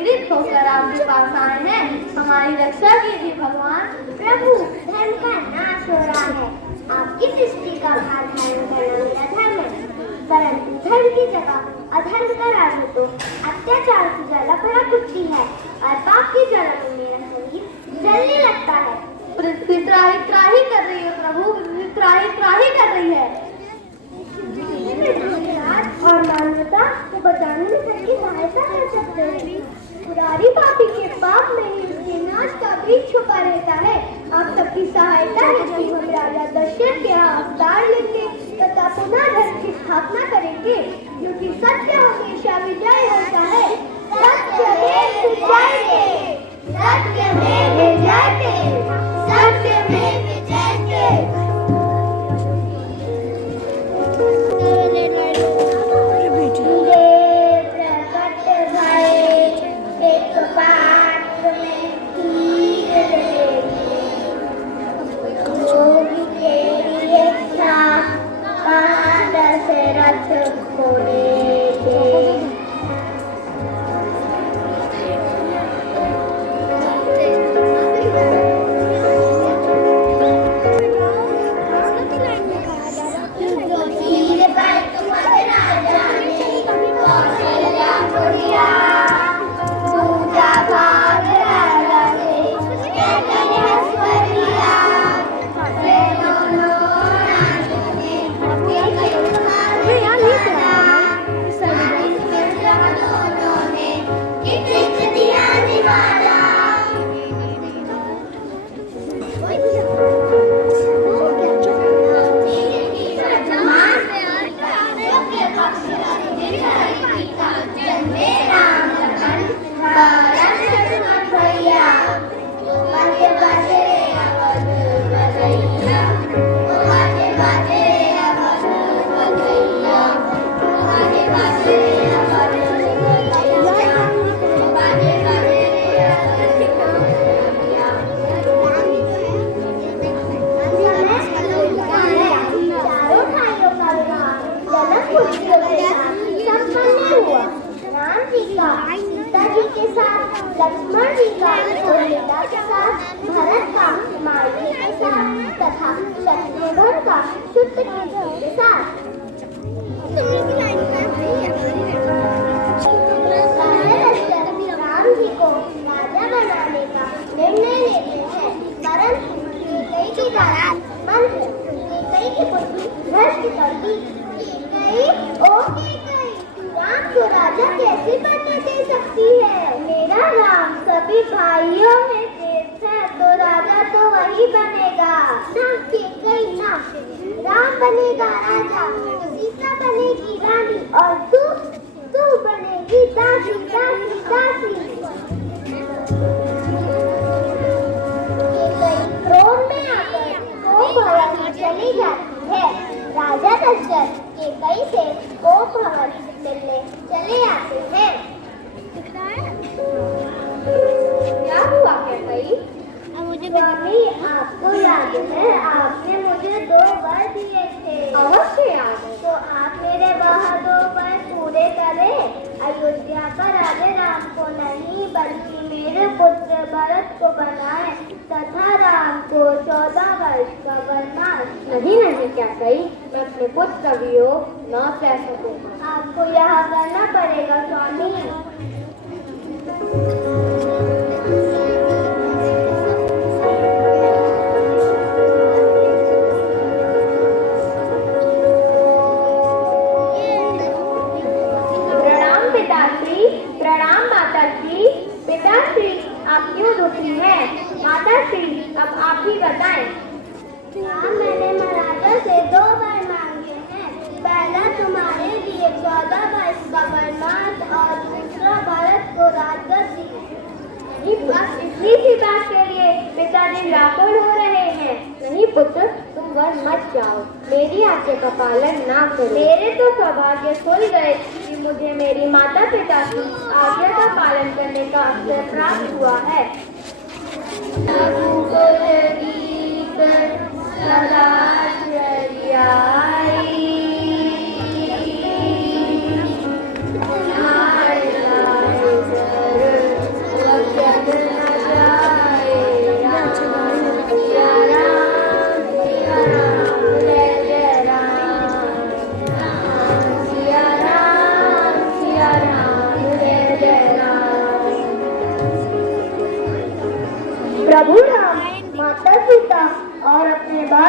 पीड़ित होकर आपके पास आए हैं। हमारी रक्षा कीजिए भगवान। प्रभु, धर्म का नाश हो रहा है। आपकी दृष्टि का भार धारण करना मेरा धर्म है, परंतु धर्म की जगह अधर्म का राज हो तो अत्याचार की ज्यादा भड़क उठती है और पाप की ज्वाला में मेरा शरीर जलने लगता है। पृथ्वी त्राही त्राही कर रही है प्रभु, पृथ्वी त्राही त्राही कर रही है। और मानवता को बचाने में सबकी सहायता कर सकते हैं। पुरानी पापी के पाप में ही उसके नाश का बीज छुपा रहता है। आप सबकी सहायता हेतु हम राजा दशरथ के यहाँ अवतार लेंगे तथा पुनः धर्म की स्थापना करेंगे, क्योंकि सत्य हमेशा विजय होता है। सत्यमेव जयते, सत्यमेव जयते, सत्यमेव जयते। लक्ष्मण जी का उर्मिला के साथ, भरत का माली के साथ तथा शत्रुघ्न का शत्रुघ्न के साथ। राम जी को राजा बनाने का निर्णय लेते हैं, परंतु कैकेयी की राजा मन कैकेयी की बुद्धि भ्रष्ट कर दी। राम को राजा कैसे बनने दे सकती है? मेरा राम सभी भाइयों में श्रेष्ठ है, तो राजा तो वही बनेगा ना, कैकेयी ना। राम बनेगा राजा, सीता बनेगी रानी और तू बनेगी दासी दासी दासी। कैकेयी क्रोध में आकर कोप भवन चली जाती है। राजा दशरथ कैकेयी से कोप भवन मिलने चले आते हैं। क्या हुआ कैकेयी? स्वामी, आपको याद है आपने मुझे 2 वर दिए थे? अवश्य याद है। तो आप मेरे वह 2 वर पूरे करें। अयोध्या का राजा राम को नहीं बल्कि मेरे पुत्र भरत को बनाए तथा राम को 14 वर्ष का वनवास। नहीं कैकेयी, मैं अपने पुत्र का वियोग न सह सकूंगा। आपको यह करना पड़ेगा स्वामी। प्रणाम माताश्री। पिताश्री, आप क्यों दुखी हैं? माताश्री, अब आप ही बताएं। मैंने महाराजा से 2 वर मांगे हैं। पहला तुम्हारे लिए 14 वर्ष का वनवास और दूसरा भरत को राजगद्दी। इतनी सी बात के लिए पिताजी व्याकुल हो रहे हैं। नहीं पुत्र, तुम वर मत जाओ, मेरी आज्ञा का पालन ना करो। मेरे तो सौभाग्य खुल गए कि मुझे मेरी माता पिता की आज्ञा का पालन करने का अवसर प्राप्त हुआ है।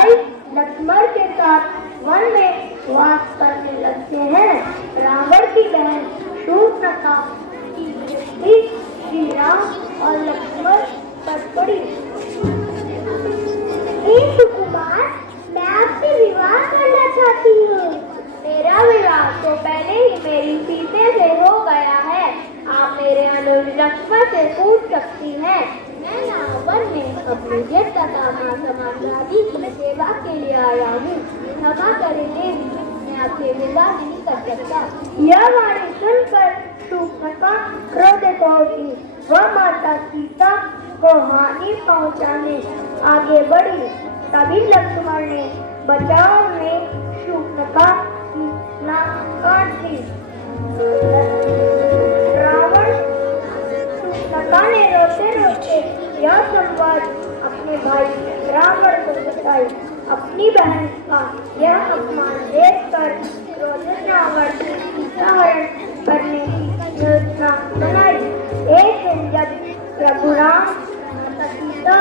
भाई लक्ष्मण के साथ वन में वास करने लगते हैं। रावण की बहन शूर्पणखा की दृष्टि श्री राम और लक्ष्मण पर पड़ी। हे सुकुमार, मैं आपसे विवाह करना चाहती हूँ। मेरा विवाह तो पहले ही मेरी सीते से हो गया है। आप मेरे अनुज लक्ष्मण से पूछ सकती हैं। मैं यहाँ वन में अपनी जेठ तथा माँ समाजवादी की सेवा के लिए आया हूँ। क्षमा करें देवी, मैं आपसे विदा नहीं कर सकता। यह वाणी सुनकर शूर्पणखा क्रोधित होगी। वह माता सीता को हानि पहुंचाने आगे बढ़ी। तभी लक्ष्मण ने बचाव में शूर्पणखा की नाक काट दी। रावण शूर्पणखा ने रोते रोते यह संवाद अपने भाई रावण को बताई। अपनी बहन का यह अपमान देखकर क्रोधित रावण ने सीताहरण करने की योजना बनाई। एक दिन जब प्रभु राम तथा सीता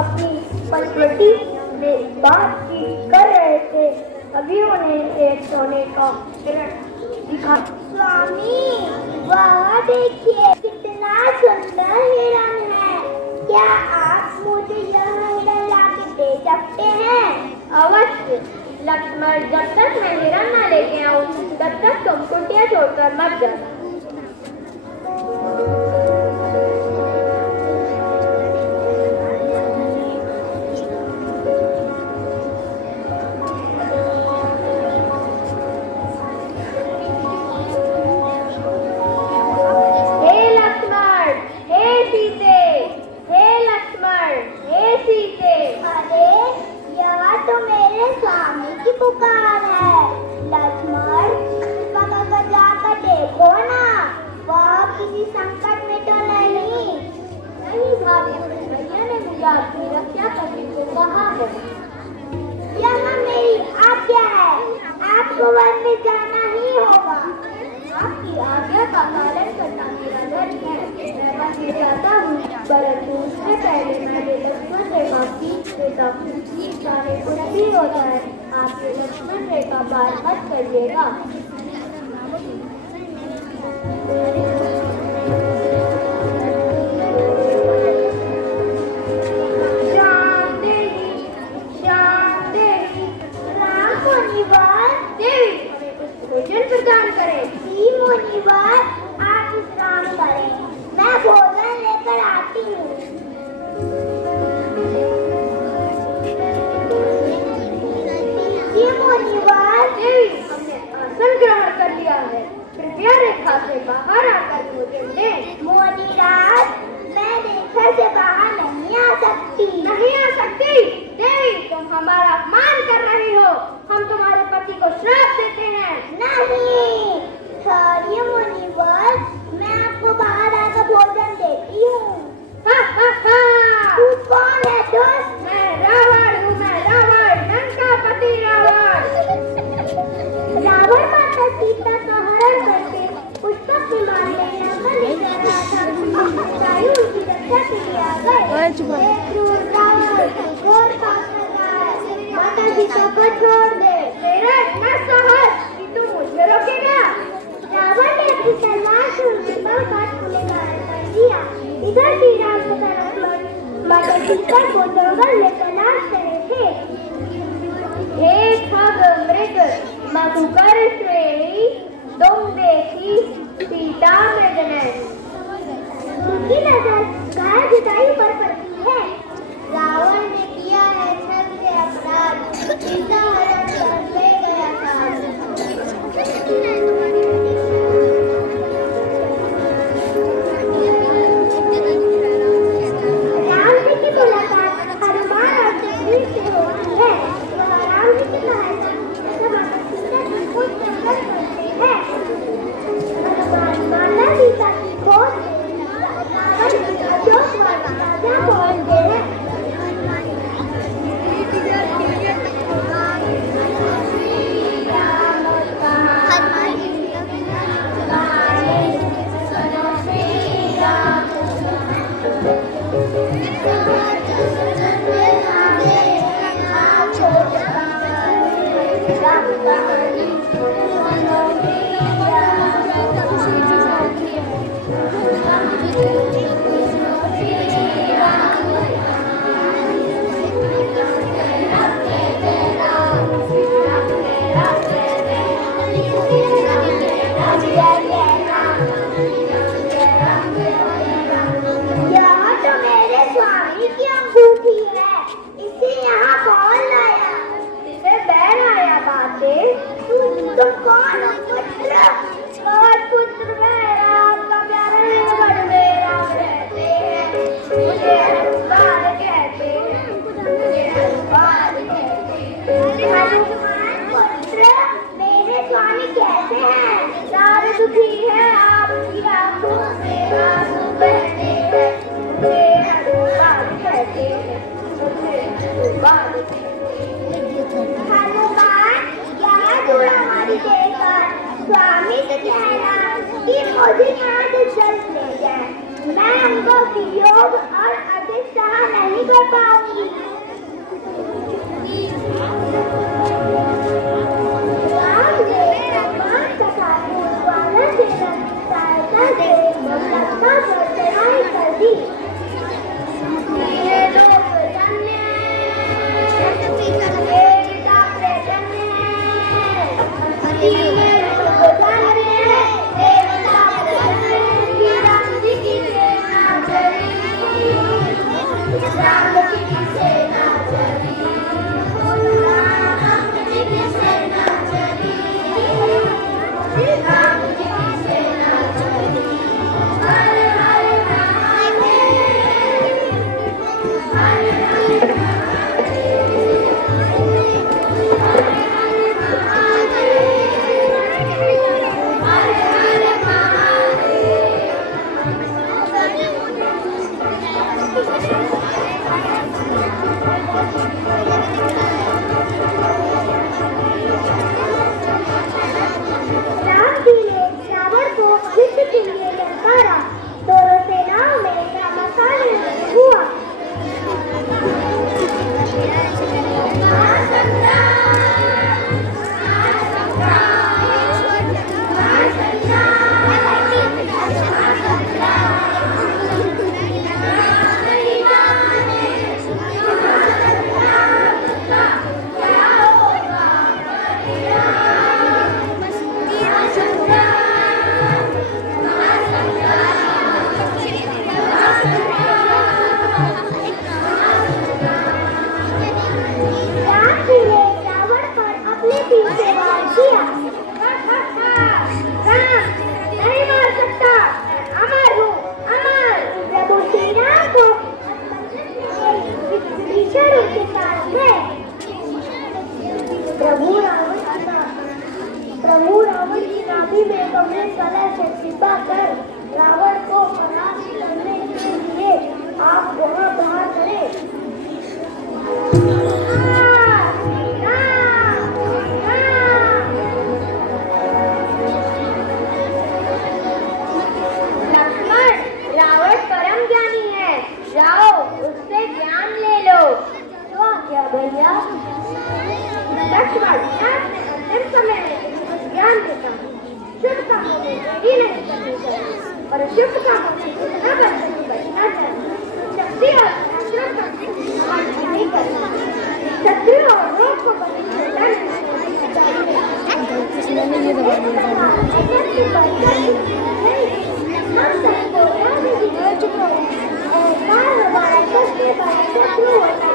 अपनी पनडुब्बी में बातचीत कर रहे थे, तभी उन्हें एक सोने का हिरण दिखा। स्वामी, वह देखिए कितना सुंदर हिरण है। क्या आप मुझे यह हिरण लाके दे सकते हैं? अवश्य लक्ष्मण, जब तक मैं हिरण न लेके आऊँ तब तक तुम कुटिया छोड़कर मत जाना। पुकार है। लक्ष्मण, पता कर जाकर देखो ना, वह किसी संकट में तो नहीं। नहीं भाभी, भैया ने मुझे आपकी रक्षा करने को कहा है। यह मेरी आज्ञा है, आपको वन में जाना ही होगा। आपकी आज्ञा का पालन करना मेरा धर्म है। मैं वन में जाता हूँ, परंतु उससे पहले मैं लक्ष्मण रेखा खींच देता हूँ। चाहे कुछ भी हो जाए, आपके लक्ष्मण रेखा पार मत करिएगा। भोजन प्रदान करें। मुनिवर, आप विश्राम करें, मैं भोजन लेकर आती हूँ। मुनिवर, हमने आसन ग्रहण कर लिया है, कृपया रेखा से बाहर आकर भोजन दें। मुनिराज, मैं रेखा से बाहर नहीं आ सकती। नहीं आ सकती? देवी, तुम हमारा अपमान कर रही हो। हम तुम्हारे पति को श्राप देते हैं। नहीं, सॉरी मुनिवर, मैं आपको बाहर आकर भोजन देती हूँ। तू कौन है दोस्त? मैं रावण हूँ, मैं रावण, लंका पति रावण। रावण माता सीता का हरण करके पुष्पक विमान में लंका ले जा रहा था। अब सायु उनकी रक्षा के लिए आ गए। क्रूर रावण घोर पाप कर रहा है। माता सीता को छोड़ दे। तेरा इतना साहस कि तू मुझे रोकेगा? रावण ने अपनी तलवार से उनके बल काट उन्हें घायल कर दिया। इधर श्री राम तथा लक्ष्मण माता सीता को जंगल में तलाश रहे थे। हे खग मृग मधुकर श्रेणी, तुम देखी सीता मृगनयन। उनकी नजर गाय जुदाई पर पड़ती है। रावण ने किया है छल से अपराध, सीता हरण कर ले गया था। राम जी की मुलाकात हनुमान और दुखी है आपकी आंखों से आंसू बहते हैं, मुझे हनुमान कहते हैं, मुझे हनुमान हनुमान क्या दूर हमारी देखकर स्वामी से कहना कि मुझे यहाँ से जल्द ले जाए, मैं उनको वियोग और अधिक सह नहीं कर पाऊंगी। राम ने भगवान तथा वाला से सहायता से लंका पर चढ़ाई कर दी। ये लोग धन्य प्रभु रावण की नाभि में कमल कला से छिपा कर रावण को परास्त करने के लिए आप वहाँ प्रहार करें। लक्ष्मण, रावण परम ज्ञानी है, जाओ उससे ज्ञान ले लो। तो क्या भैया? लक्ष्मण, मैं अपने अंतिम समय में तुमको ज्ञान देता हूँ। शुभ कामों में देरी नहीं करनी चाहिए और शुभ कामों से जितना बच सके बचना चाहिए। शक्ति और आश्रम का नहीं करना, शत्रु और रोग को बलि छोड़ना नहीं चाहिए। हम सबको याद दिला चुका है, ऐसा हमारा सबसे बड़ा शत्रु होता